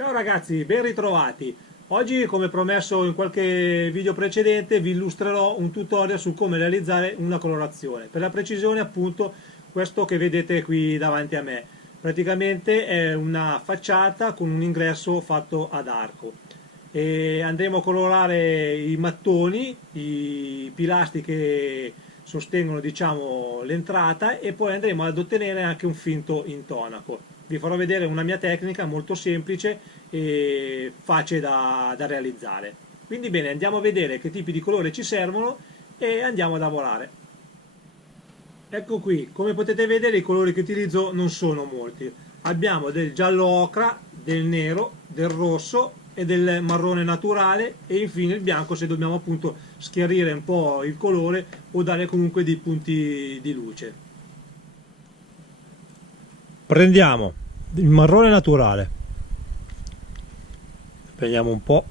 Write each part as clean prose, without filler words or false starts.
Ciao ragazzi, ben ritrovati. Oggi, come promesso in qualche video precedente, vi illustrerò un tutorial su come realizzare una colorazione. Per la precisione, appunto, questo che vedete qui davanti a me. Praticamente è una facciata con un ingresso fatto ad arco. E andremo a colorare i mattoni, i pilastri che sostengono, diciamo, l'entrata, e poi andremo ad ottenere anche un finto intonaco. Vi farò vedere una mia tecnica molto semplice e facile da realizzare. Quindi bene, andiamo a vedere che tipi di colore ci servono e andiamo a lavorare. Ecco qui, come potete vedere i colori che utilizzo non sono molti. Abbiamo del giallo ocra, del nero, del rosso e del marrone naturale, e infine il bianco se dobbiamo appunto schiarire un po' il colore o dare comunque dei punti di luce. Prendiamo il marrone naturale, prendiamo un po',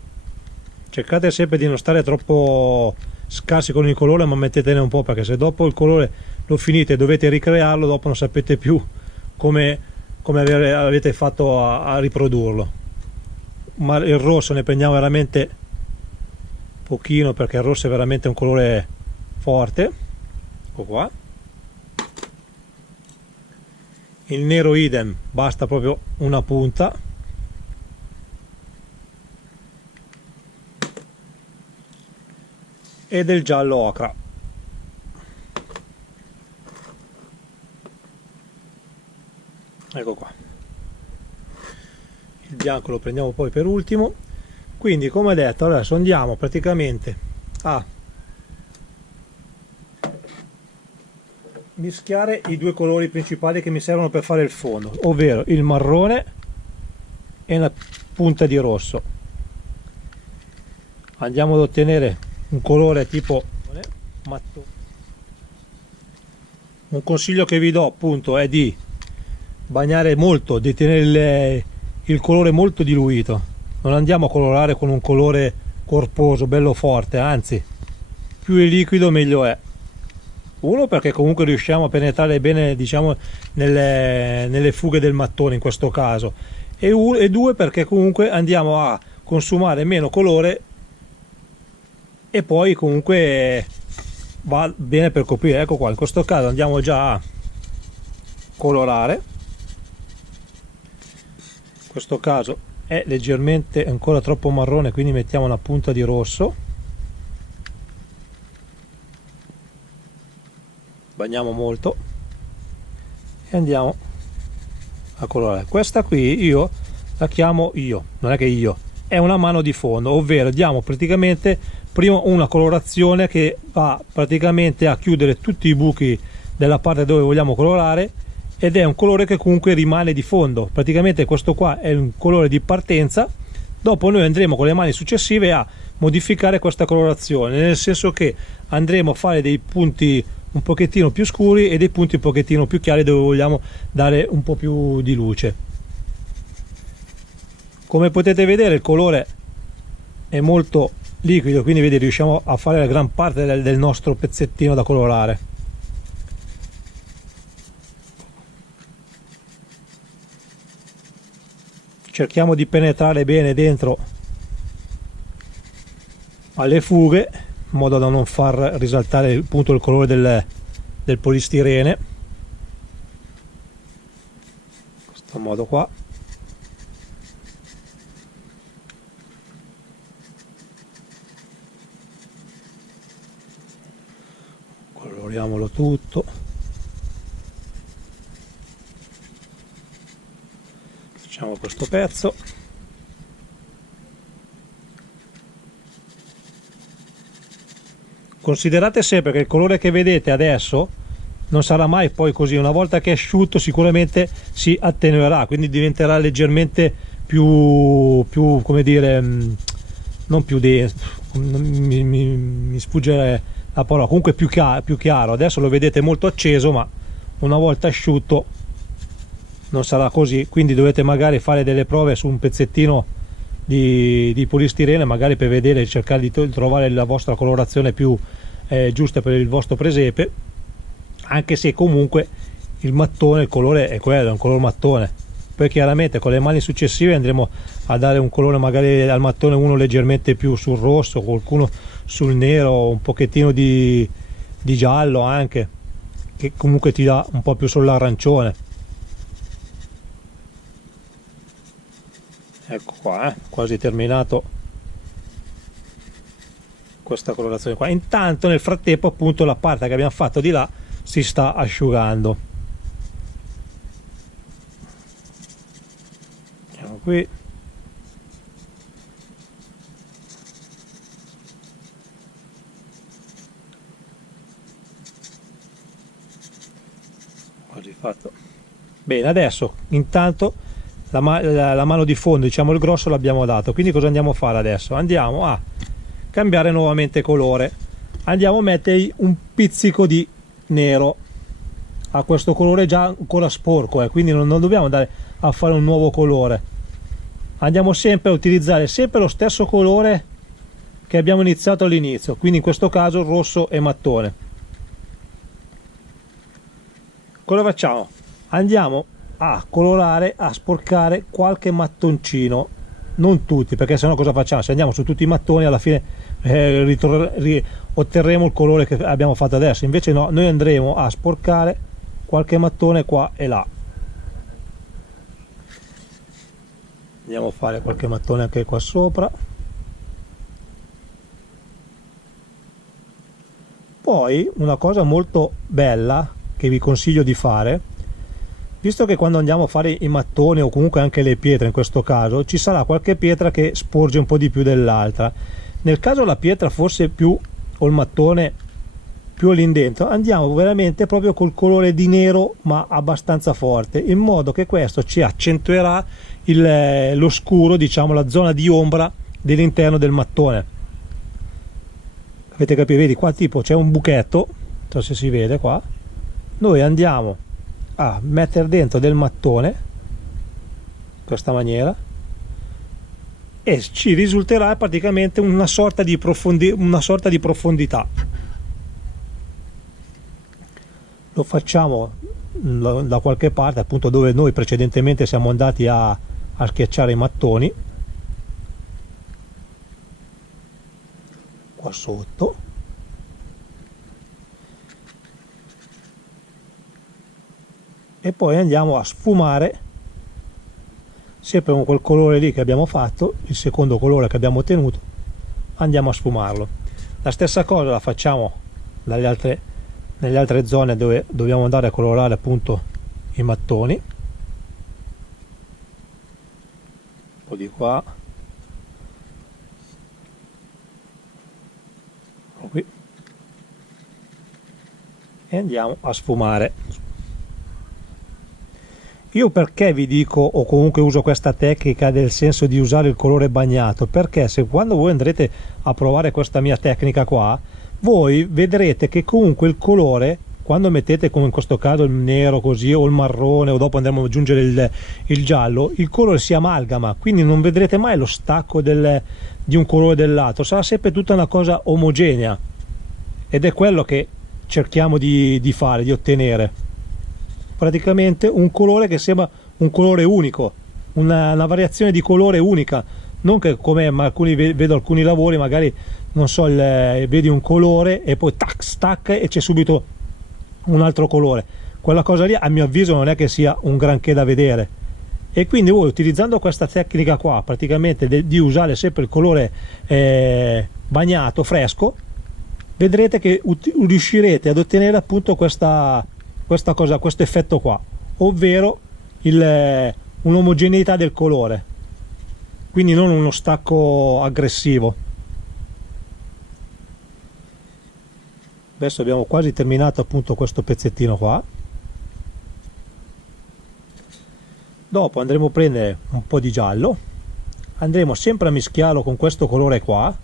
cercate sempre di non stare troppo scarsi con il colore, ma mettetene un po', perché se dopo il colore lo finite e dovete ricrearlo, dopo non sapete più come avete fatto a riprodurlo. Ma il rosso ne prendiamo veramente pochino, perché il rosso è veramente un colore forte. Ecco qua. Il nero idem, basta proprio una punta. E del giallo ocra. Ecco qua. Il bianco lo prendiamo poi per ultimo. Quindi, come detto, adesso andiamo praticamente a mischiare i due colori principali che mi servono per fare il fondo, ovvero il marrone e una punta di rosso. Andiamo ad ottenere un colore tipo matto. Un consiglio che vi do appunto è di bagnare molto, di tenere il colore molto diluito. Non andiamo a colorare con un colore corposo, bello forte, anzi più è liquido meglio è. Uno, perché comunque riusciamo a penetrare bene, diciamo, nelle fughe del mattone in questo caso, e due, perché comunque andiamo a consumare meno colore e poi comunque va bene per coprire. Ecco qua, in questo caso andiamo già a colorare. In questo caso è leggermente ancora troppo marrone, quindi mettiamo una punta di rosso. Bagniamo molto e andiamo a colorare. Questa qui io la chiamo non è che è una mano di fondo, ovvero diamo praticamente prima una colorazione che va praticamente a chiudere tutti i buchi della parte dove vogliamo colorare, ed è un colore che comunque rimane di fondo. Praticamente questo qua è un colore di partenza. Dopo noi andremo con le mani successive a modificare questa colorazione, nel senso che andremo a fare dei punti un pochettino più scuri e dei punti un pochettino più chiari dove vogliamo dare un po' più di luce. Come potete vedere il colore è molto liquido, quindi vedi, riusciamo a fare la gran parte del nostro pezzettino da colorare. Cerchiamo di penetrare bene dentro alle fughe, in modo da non far risaltare appunto il colore del polistirene. In questo modo qua. Coloriamolo tutto. Facciamo questo pezzo. Considerate sempre che il colore che vedete adesso non sarà mai poi così. Una volta che è asciutto sicuramente si attenuerà, quindi diventerà leggermente più come dire, non più denso, mi sfugge la parola, comunque più chiaro. Adesso lo vedete molto acceso, ma una volta asciutto non sarà così, quindi dovete magari fare delle prove su un pezzettino di polistirene, magari per vedere, cercare di trovare la vostra colorazione più giusta per il vostro presepe, anche se comunque il mattone, il colore è quello, è un color mattone. Poi chiaramente con le mani successive andremo a dare un colore magari al mattone, uno leggermente più sul rosso, qualcuno sul nero, un pochettino di giallo anche, che comunque ti dà un po' più sull'arancione. Ecco qua, quasi terminato questa colorazione qua. Intanto nel frattempo appunto la parte che abbiamo fatto di là si sta asciugando. Andiamo qui. Quasi fatto. Bene, adesso intanto la mano di fondo, diciamo il grosso, l'abbiamo dato, quindi cosa andiamo a fare adesso? Andiamo a cambiare nuovamente colore, andiamo a mettere un pizzico di nero a questo colore già ancora sporco, quindi non dobbiamo andare a fare un nuovo colore, andiamo sempre a utilizzare sempre lo stesso colore che abbiamo iniziato all'inizio, quindi in questo caso rosso e mattone. Cosa facciamo? Andiamo a colorare, a sporcare qualche mattoncino, non tutti, perché sennò cosa facciamo? Se andiamo su tutti i mattoni alla fine otterremo il colore che abbiamo fatto adesso. Invece no, noi andremo a sporcare qualche mattone qua e là. Andiamo a fare qualche mattone anche qua sopra. Poi una cosa molto bella che vi consiglio di fare, visto che quando andiamo a fare i mattoni o comunque anche le pietre, in questo caso ci sarà qualche pietra che sporge un po' di più dell'altra, nel caso la pietra fosse più, o il mattone più all'indentro, andiamo veramente proprio col colore di nero ma abbastanza forte, in modo che questo ci accentuerà lo scuro, diciamo la zona di ombra dell'interno del mattone. Avete capito? Vedi qua tipo c'è un buchetto, non so se si vede qua, noi andiamo a mettere dentro del mattone in questa maniera e ci risulterà praticamente una sorta di profondità. Lo facciamo da qualche parte, appunto dove noi precedentemente siamo andati a schiacciare i mattoni, qua sotto, e poi andiamo a sfumare sempre con quel colore lì che abbiamo fatto, il secondo colore che abbiamo ottenuto, andiamo a sfumarlo. La stessa cosa la facciamo nelle altre zone dove dobbiamo andare a colorare appunto i mattoni, un po' di qua, qui, e andiamo a sfumare. Io perché vi dico, o comunque uso questa tecnica del senso di usare il colore bagnato? Perché se quando voi andrete a provare questa mia tecnica qua, voi vedrete che comunque il colore, quando mettete come in questo caso il nero così o il marrone, o dopo andremo ad aggiungere il giallo, il colore si amalgama, quindi non vedrete mai lo stacco di un colore dell'altro, sarà sempre tutta una cosa omogenea, ed è quello che cerchiamo di fare, di ottenere. Praticamente un colore che sembra un colore unico, una variazione di colore unica, non che come vedo alcuni lavori, magari non so, vedi un colore e poi tac stack e c'è subito un altro colore. Quella cosa lì a mio avviso non è che sia un granché da vedere, e quindi voi utilizzando questa tecnica qua, praticamente di usare sempre il colore bagnato, fresco, vedrete che riuscirete ad ottenere appunto questa cosa, questo effetto qua, ovvero un'omogeneità del colore, quindi non uno stacco aggressivo. Adesso abbiamo quasi terminato appunto questo pezzettino qua. Dopo andremo a prendere un po' di giallo, andremo sempre a mischiarlo con questo colore qua.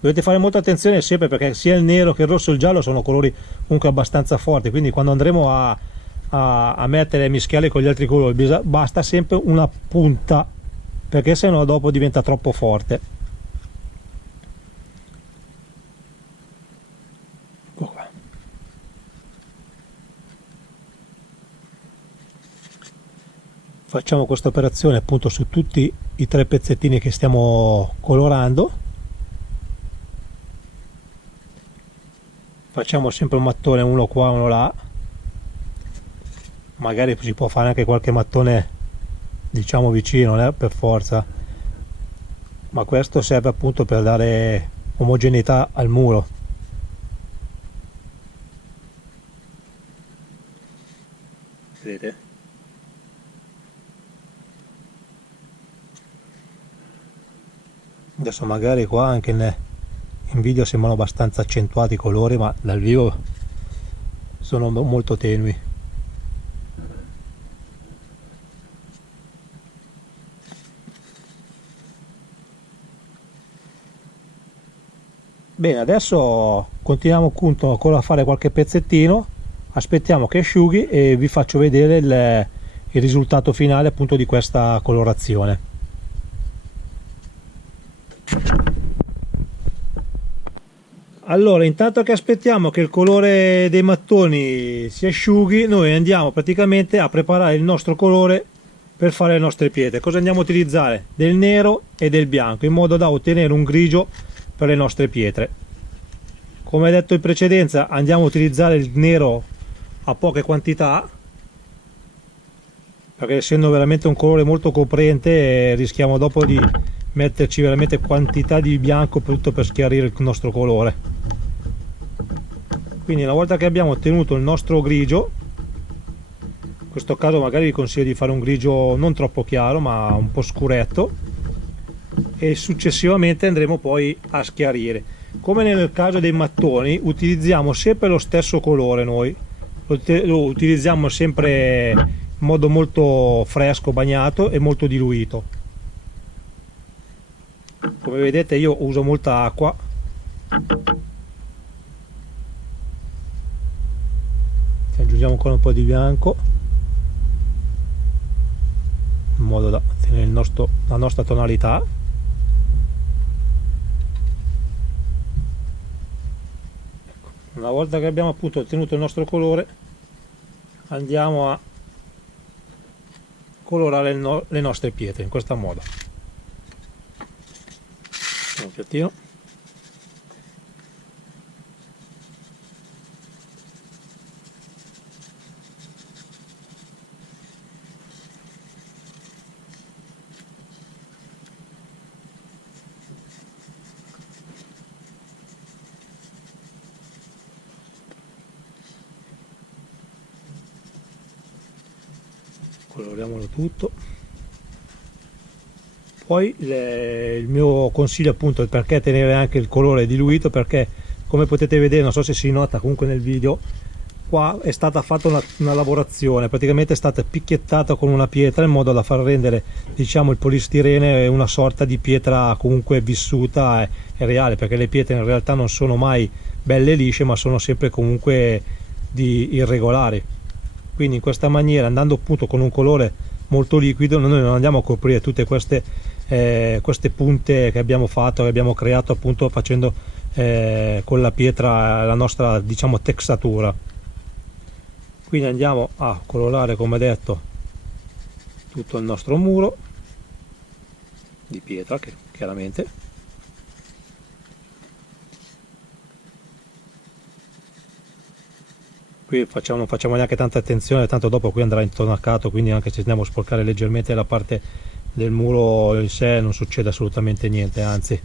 Dovete fare molta attenzione sempre, perché sia il nero che il rosso e il giallo sono colori comunque abbastanza forti, quindi quando andremo a mettere e mischiarli con gli altri colori basta sempre una punta, perché sennò dopo diventa troppo forte. Ecco qua. facciamo questa operazione appunto su tutti i 3 pezzettini che stiamo colorando. Facciamo sempre un mattone, uno qua, uno là. Magari si può fare anche qualche mattone diciamo vicino, per forza, ma questo serve appunto per dare omogeneità al muro. Vedete? Adesso magari qua anche in video sembrano abbastanza accentuati i colori, ma dal vivo sono molto tenui. Bene, adesso continuiamo appunto ancora a fare qualche pezzettino, aspettiamo che asciughi e vi faccio vedere il risultato finale appunto di questa colorazione. Allora, intanto che aspettiamo che il colore dei mattoni si asciughi, noi andiamo praticamente a preparare il nostro colore per fare le nostre pietre. Cosa andiamo a utilizzare? Del nero e del bianco, in modo da ottenere un grigio per le nostre pietre. Come detto in precedenza, andiamo a utilizzare il nero a poche quantità, perché essendo veramente un colore molto coprente rischiamo dopo di metterci veramente quantità di bianco tutto per schiarire il nostro colore. Quindi una volta che abbiamo ottenuto il nostro grigio, in questo caso magari vi consiglio di fare un grigio non troppo chiaro ma un po' scuretto, e successivamente andremo poi a schiarire. Come nel caso dei mattoni utilizziamo sempre lo stesso colore, noi lo utilizziamo sempre in modo molto fresco, bagnato e molto diluito. Come vedete io uso molta acqua, aggiungiamo ancora un po' di bianco in modo da ottenere la nostra tonalità. Una volta che abbiamo appunto ottenuto il nostro colore, andiamo a colorare le nostre pietre in questo modo. Un piattino. Coloriamolo tutto. Poi il mio consiglio appunto è perché tenere anche il colore diluito, perché come potete vedere, non so se si nota comunque nel video, qua è stata fatta una lavorazione, praticamente è stata picchiettata con una pietra in modo da far rendere diciamo il polistirene una sorta di pietra comunque vissuta e reale, perché le pietre in realtà non sono mai belle e lisce ma sono sempre comunque irregolari. Quindi in questa maniera, andando appunto con un colore molto liquido, noi non andiamo a coprire tutte queste punte che abbiamo fatto, che abbiamo creato appunto facendo con la pietra la nostra diciamo texatura. Quindi andiamo a colorare, come detto, tutto il nostro muro di pietra, che chiaramente qui non facciamo neanche tanta attenzione, tanto dopo qui andrà intonacato, quindi anche se andiamo a sporcare leggermente la parte del muro in sé non succede assolutamente niente, anzi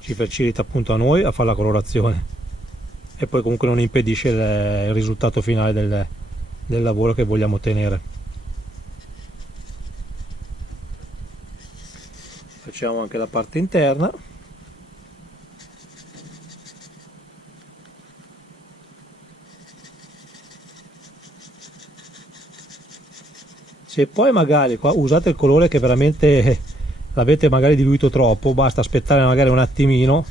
ci facilita appunto a noi a fare la colorazione e poi comunque non impedisce il risultato finale del lavoro che vogliamo ottenere. Facciamo anche la parte interna. Se poi magari qua usate il colore che veramente l'avete magari diluito troppo, basta aspettare magari un attimino,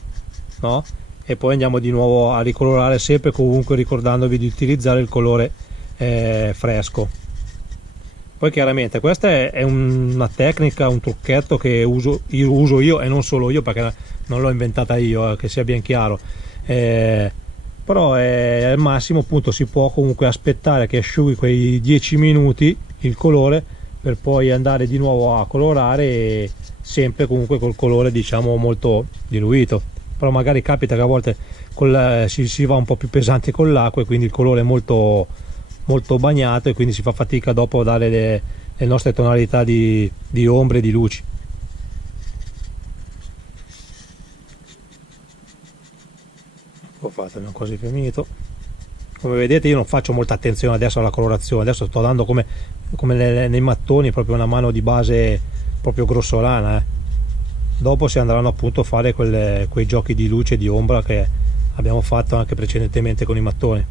no? E poi andiamo di nuovo a ricolorare, sempre comunque ricordandovi di utilizzare il colore fresco. Poi chiaramente questa è una tecnica, un trucchetto che uso io e non solo io, perché non l'ho inventata io, che sia ben chiaro, però al massimo appunto si può comunque aspettare che asciughi quei 10 minuti il colore per poi andare di nuovo a colorare, sempre comunque col colore diciamo molto diluito. Però magari capita che a volte si va un po' più pesanti con l'acqua e quindi il colore è molto bagnato, e quindi si fa fatica dopo a dare le nostre tonalità di ombre e di luci. Ho fatto, abbiamo quasi finito. Come vedete io non faccio molta attenzione adesso alla colorazione, adesso sto dando come nei mattoni, proprio una mano di base proprio grossolana. Dopo si andranno appunto a fare quei giochi di luce e di ombra che abbiamo fatto anche precedentemente con i mattoni.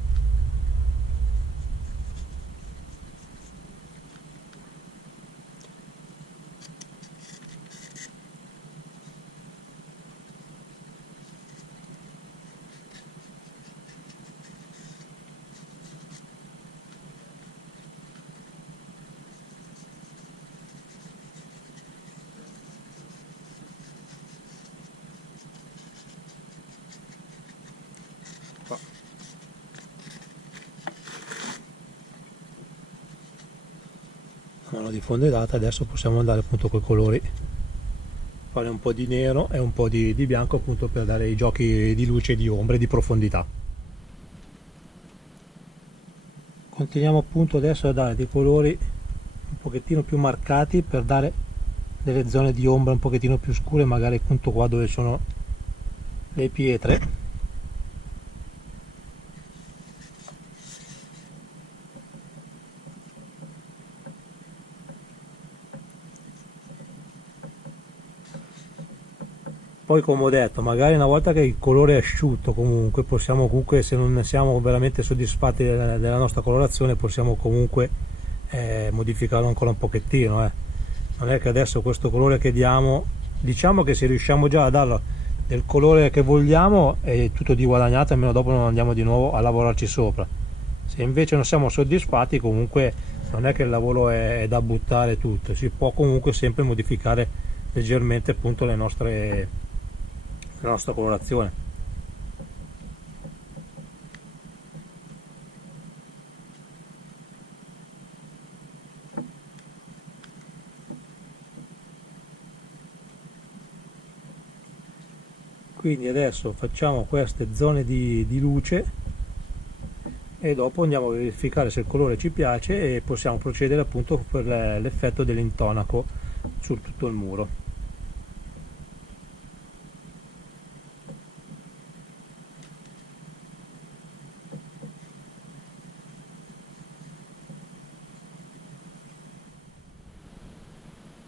Mano di fondo è data, adesso possiamo andare appunto con i colori, fare un po' di nero e un po' di bianco appunto per dare i giochi di luce, di ombre e di profondità. Continuiamo appunto adesso a dare dei colori un pochettino più marcati per dare delle zone di ombra un pochettino più scure, magari appunto qua dove sono le pietre. Poi come ho detto, magari una volta che il colore è asciutto comunque possiamo, se non siamo veramente soddisfatti della nostra colorazione, possiamo comunque modificarlo ancora un pochettino. Non è che adesso questo colore che diamo, diciamo che se riusciamo già a darlo del colore che vogliamo è tutto di guadagnato, almeno dopo non andiamo di nuovo a lavorarci sopra. Se invece non siamo soddisfatti, comunque non è che il lavoro è da buttare tutto, si può comunque sempre modificare leggermente appunto la nostra colorazione. Quindi adesso facciamo queste zone di luce e dopo andiamo a verificare se il colore ci piace e possiamo procedere appunto per l'effetto dell'intonaco su tutto il muro.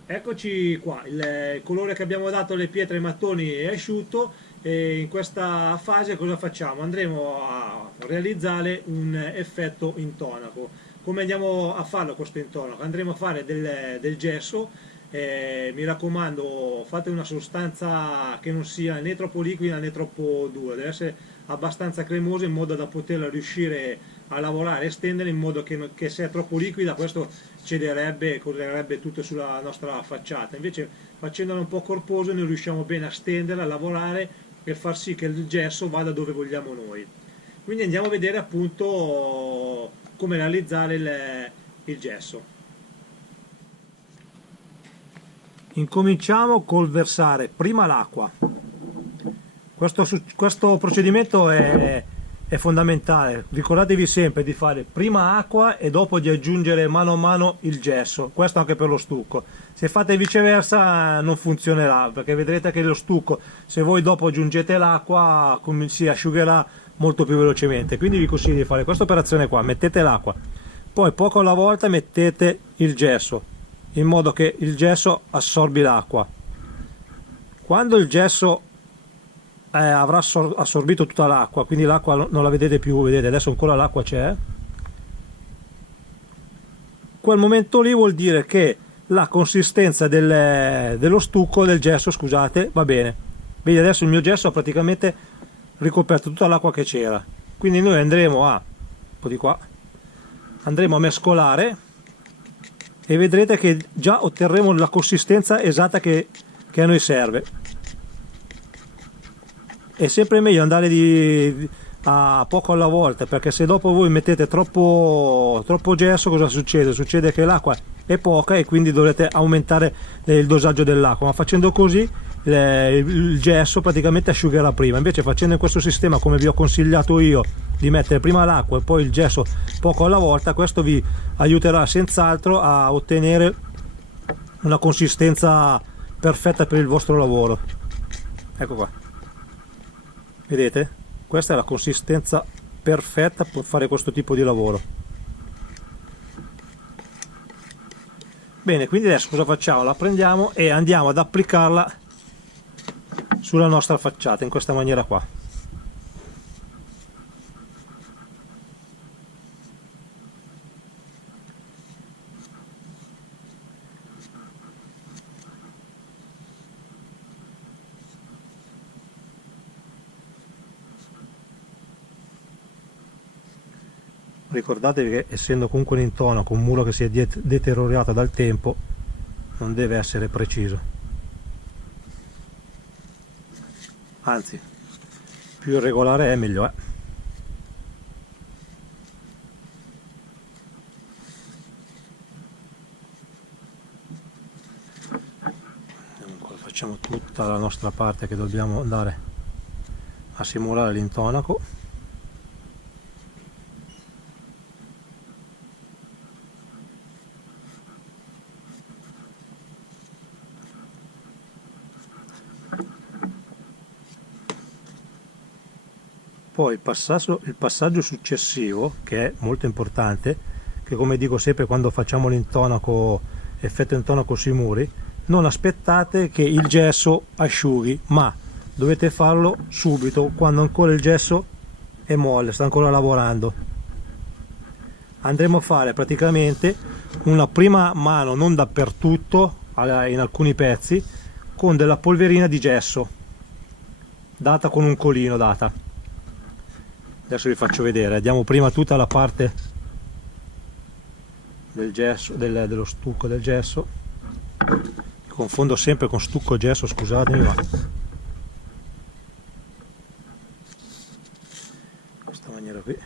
Eccoci qua, il colore che abbiamo dato alle pietre e ai mattoni è asciutto, e in questa fase cosa facciamo? Andremo a realizzare un effetto intonaco. Come andiamo a farlo questo intonaco? Andremo a fare del gesso, mi raccomando fate una sostanza che non sia né troppo liquida né troppo dura, deve essere abbastanza cremosa in modo da poterla riuscire a lavorare e stendere, in modo che se è troppo liquida questo cederebbe, correrebbe tutto sulla nostra facciata. Invece facendolo un po' corposo noi riusciamo bene a stenderla, a lavorare per far sì che il gesso vada dove vogliamo noi. Quindi andiamo a vedere appunto come realizzare il gesso. Incominciamo col versare prima l'acqua. Questo procedimento è fondamentale, ricordatevi sempre di fare prima acqua e dopo di aggiungere mano a mano il gesso, questo anche per lo stucco. Se fate viceversa non funzionerà, perché vedrete che lo stucco, se voi dopo aggiungete l'acqua, si asciugherà molto più velocemente. Quindi vi consiglio di fare questa operazione qua: mettete l'acqua, poi poco alla volta mettete il gesso, in modo che il gesso assorbi l'acqua. Quando il gesso avrà assorbito tutta l'acqua, quindi l'acqua non la vedete più, vedete adesso ancora l'acqua c'è, quel momento lì vuol dire che la consistenza dello stucco, del gesso scusate, va bene. Vedi, adesso il mio gesso ha praticamente ricoperto tutta l'acqua che c'era, quindi noi andremo un po' di qua, andremo a mescolare e vedrete che già otterremo la consistenza esatta che a noi serve. È sempre meglio andare a poco alla volta, perché se dopo voi mettete troppo gesso, cosa succede? Succede che l'acqua è poca e quindi dovrete aumentare il dosaggio dell'acqua, ma facendo così il gesso praticamente asciugherà prima. Invece facendo in questo sistema, come vi ho consigliato io, di mettere prima l'acqua e poi il gesso poco alla volta, questo vi aiuterà senz'altro a ottenere una consistenza perfetta per il vostro lavoro. Ecco qua, vedete? Questa è la consistenza perfetta per fare questo tipo di lavoro. Bene, quindi adesso cosa facciamo? La prendiamo e andiamo ad applicarla sulla nostra facciata in questa maniera qua. Ricordatevi che essendo comunque un intonaco, un muro che si è deteriorato dal tempo, non deve essere preciso, anzi più irregolare è meglio è. Facciamo tutta la nostra parte che dobbiamo andare a simulare l'intonaco. Poi il passaggio successivo, che è molto importante, che come dico sempre quando facciamo l'intonaco, effetto intonaco sui muri, non aspettate che il gesso asciughi, ma dovete farlo subito, quando ancora il gesso è molle, sta ancora lavorando. Andremo a fare praticamente una prima mano, non dappertutto, in alcuni pezzi, con della polverina di gesso, data con un colino data. Adesso vi faccio vedere, diamo prima tutta la parte del gesso, dello stucco del gesso. Confondo sempre con stucco gesso, scusatemi, ma in questa maniera qui.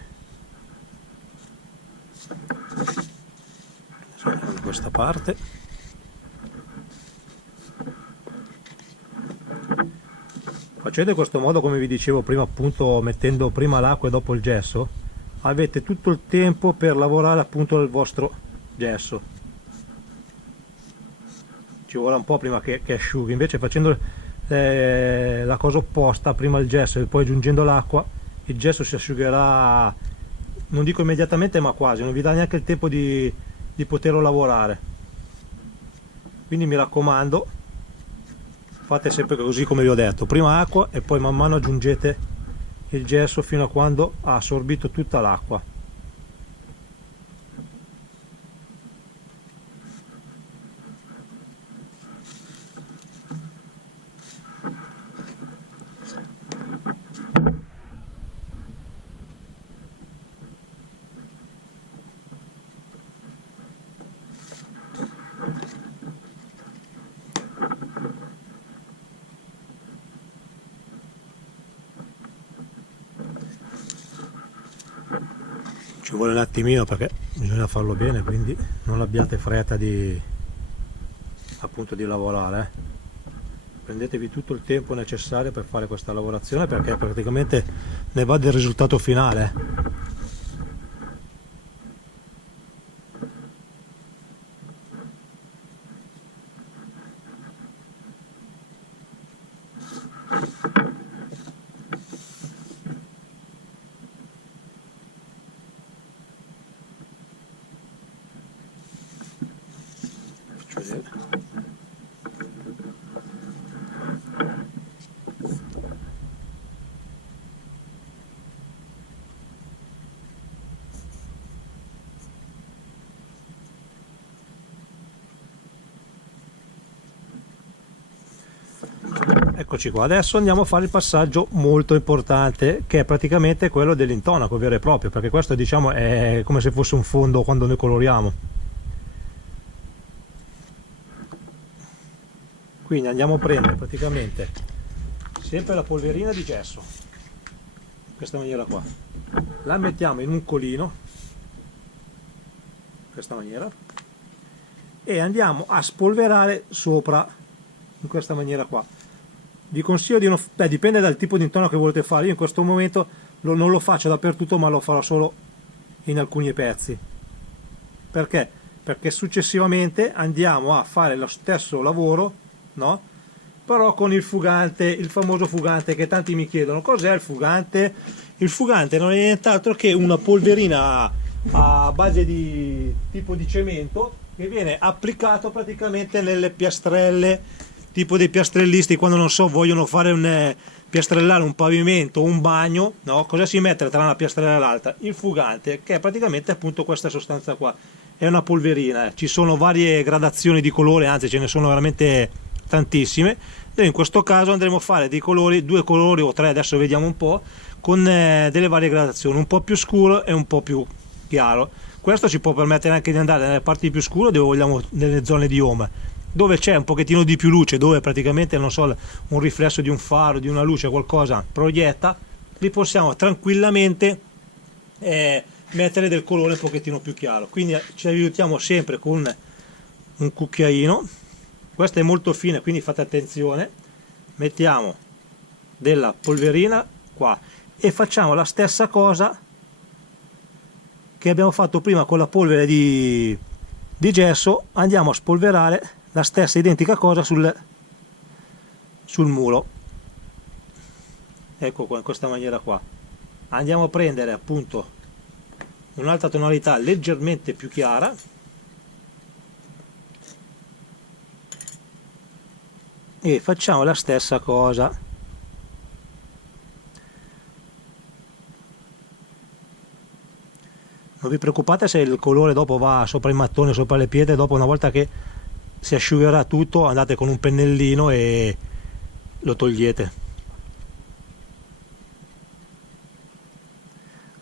Adesso andiamo da questa parte. Facendo in questo modo, come vi dicevo prima, appunto mettendo prima l'acqua e dopo il gesso, avete tutto il tempo per lavorare appunto il vostro gesso. Ci vuole un po' prima che asciughi, invece facendo la cosa opposta, prima il gesso e poi aggiungendo l'acqua, il gesso si asciugherà, non dico immediatamente ma quasi, non vi dà neanche il tempo di poterlo lavorare. Quindi mi raccomando, fate sempre così come vi ho detto, prima acqua e poi man mano aggiungete il gesso fino a quando ha assorbito tutta l'acqua. Ci vuole un attimino perché bisogna farlo bene, quindi non abbiate fretta appunto di lavorare. Prendetevi tutto il tempo necessario per fare questa lavorazione, perché praticamente ne va del risultato finale. Eccoci qua, adesso andiamo a fare il passaggio molto importante, che è praticamente quello dell'intonaco vero e proprio, perché questo diciamo è come se fosse un fondo quando noi coloriamo. Quindi andiamo a prendere praticamente sempre la polverina di gesso, questa maniera qua, la mettiamo in un colino, in questa maniera, e andiamo a spolverare sopra in questa maniera qua. Vi consiglio di non, dipende dal tipo di intonaco che volete fare. Io in questo momento non lo faccio dappertutto, ma lo farò solo in alcuni pezzi. Perché? Perché successivamente andiamo a fare lo stesso lavoro, no? Però con il fugante, il famoso fugante, che tanti mi chiedono cos'è il fugante. Il fugante non è nient'altro che una polverina a base di tipo di cemento che viene applicato praticamente nelle piastrelle, tipo dei piastrellisti quando, non so, vogliono fare piastrellare un pavimento o un bagno, no? Cosa si mette tra una piastrella e l'altra? Il fugante, che è praticamente appunto questa sostanza qua, è una polverina. Ci sono varie gradazioni di colore, anzi ce ne sono veramente tantissime. Noi in questo caso andremo a fare dei colori, 2 colori o 3, adesso vediamo un po', con delle varie gradazioni, un po' più scuro e un po' più chiaro. Questo ci può permettere anche di andare nelle parti più scure, dove vogliamo, nelle zone di home, dove c'è un pochettino di più luce, dove praticamente, non so, un riflesso di un faro, di una luce, qualcosa proietta, li possiamo tranquillamente mettere del colore un pochettino più chiaro. Quindi ci aiutiamo sempre con un cucchiaino, questo è molto fine, quindi fate attenzione, mettiamo della polverina qua e facciamo la stessa cosa che abbiamo fatto prima con la polvere di gesso, andiamo a spolverare la stessa identica cosa sul muro. Ecco qua, in questa maniera qua. Andiamo a prendere appunto un'altra tonalità leggermente più chiara e facciamo la stessa cosa. Non vi preoccupate se il colore dopo va sopra i mattoni, sopra le pietre, dopo, una volta che si asciugherà tutto, andate con un pennellino e lo togliete.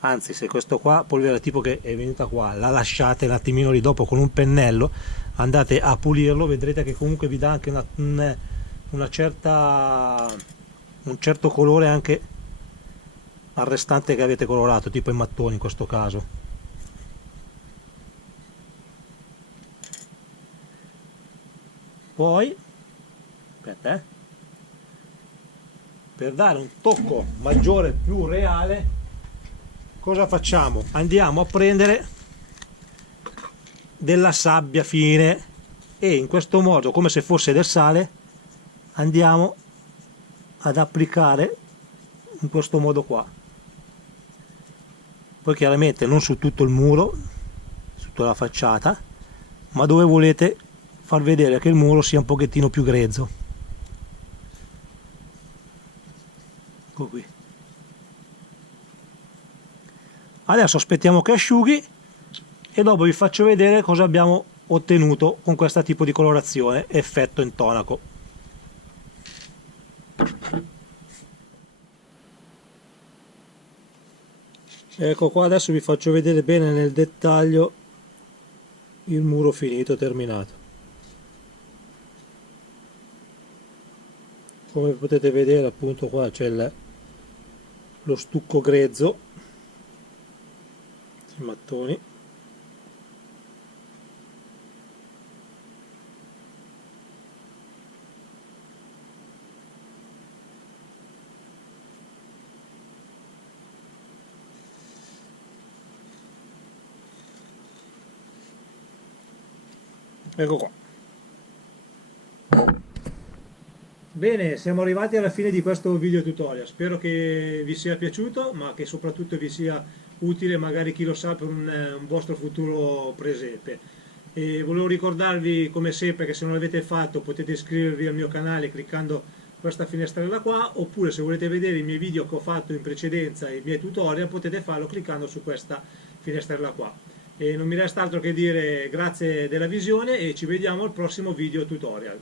Anzi, se questo qua, polvere tipo che è venuta qua, la lasciate un attimino lì, dopo con un pennello andate a pulirlo, vedrete che comunque vi dà anche un certo colore anche al restante che avete colorato, tipo i mattoni in questo caso. Poi, aspetta, per dare un tocco maggiore, più reale, cosa facciamo? Andiamo a prendere della sabbia fine e in questo modo, come se fosse del sale, andiamo ad applicare in questo modo qua. Poi chiaramente non su tutto il muro, su tutta la facciata, ma dove volete far vedere che il muro sia un pochettino più grezzo. Ecco qui. Adesso aspettiamo che asciughi e dopo vi faccio vedere cosa abbiamo ottenuto con questo tipo di colorazione, effetto intonaco. Ecco qua, adesso vi faccio vedere bene nel dettaglio il muro finito, terminato. Come potete vedere appunto qua c'è lo stucco grezzo, i mattoni. Ecco qua. Bene, siamo arrivati alla fine di questo video tutorial. Spero che vi sia piaciuto, ma che soprattutto vi sia utile, magari chi lo sa, per un vostro futuro presepe. E volevo ricordarvi come sempre che se non l'avete fatto potete iscrivervi al mio canale cliccando questa finestrella qua, oppure se volete vedere i miei video che ho fatto in precedenza, i miei tutorial, potete farlo cliccando su questa finestrella qua. E non mi resta altro che dire grazie della visione e ci vediamo al prossimo video tutorial.